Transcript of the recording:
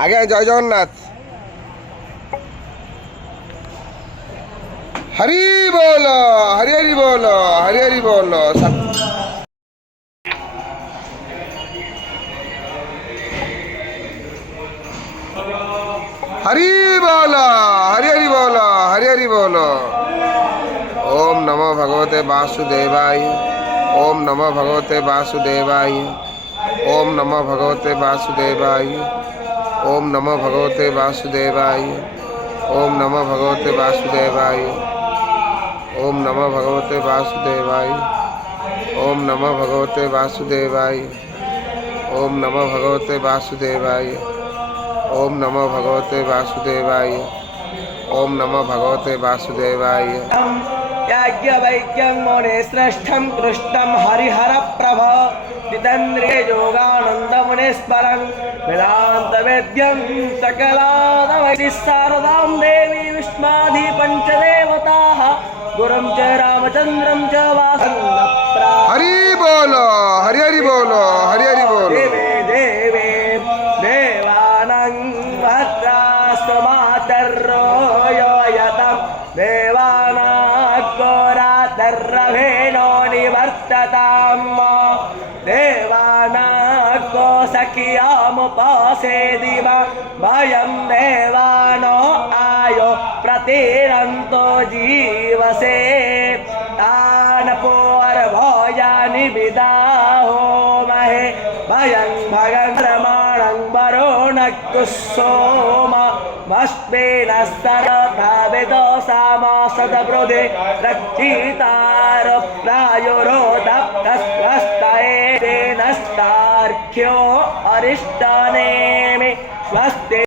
आगे जय जगन्नाथ। हरि बोलो, हरि हरि बोलो, हरि हरि बोलो। हरि बोलो, हरि हरि बोलो, हरि हरि बोलो। ओम नमो भगवते वासुदेवाय। ओम नमो भगवते वासुदेवाय। ओम नमो भगवते वासुदेवाय। ओम नमो भगवते वासुदेवाय। ओम नमो भगवते वासुदेवाय। ओम नमो भगवते वासुदेवाय। ओम नमो भगवते वासुदेवाय। ओम नमो भगवते वासुदेवाय। ओम नमो भगवते वासुदेवाय। ओम नमो भगवते वासुदेवाय। याज्ञवैक्यं मुने श्रेष्ठं कृष्णं हरिहर प्रभ जितेन्द्रिय योगानन्दमुनीश्वरं वेदान्तवेद्यं सकलादवैः शारदां देवी विष्माधि पञ्चदेवताः गुरुं च रामचन्द्रं च वासं हरि बोलो, हरि हरि बोलो, हरि हरि बोलो। देवे देवे देवानां भद्रास्तु मातर्रोयतं देवानाग्गोरातर्रभेणो निवर्तताम् देवानाग्गो सखियामुपासेदिव भयं देवानो आयो प्रतिरन्तो जीवसे तानपोर्भोजानि विदाहो महे भयं भगं प्रमाणं वरुणक्तु सोम भस्मेन सरभाविदो सामासदवृधे रक्षितार प्रायुरोदप्तस्वस्तये नस्तार्क्ष्यो अरिष्टनेमि स्वस्ति।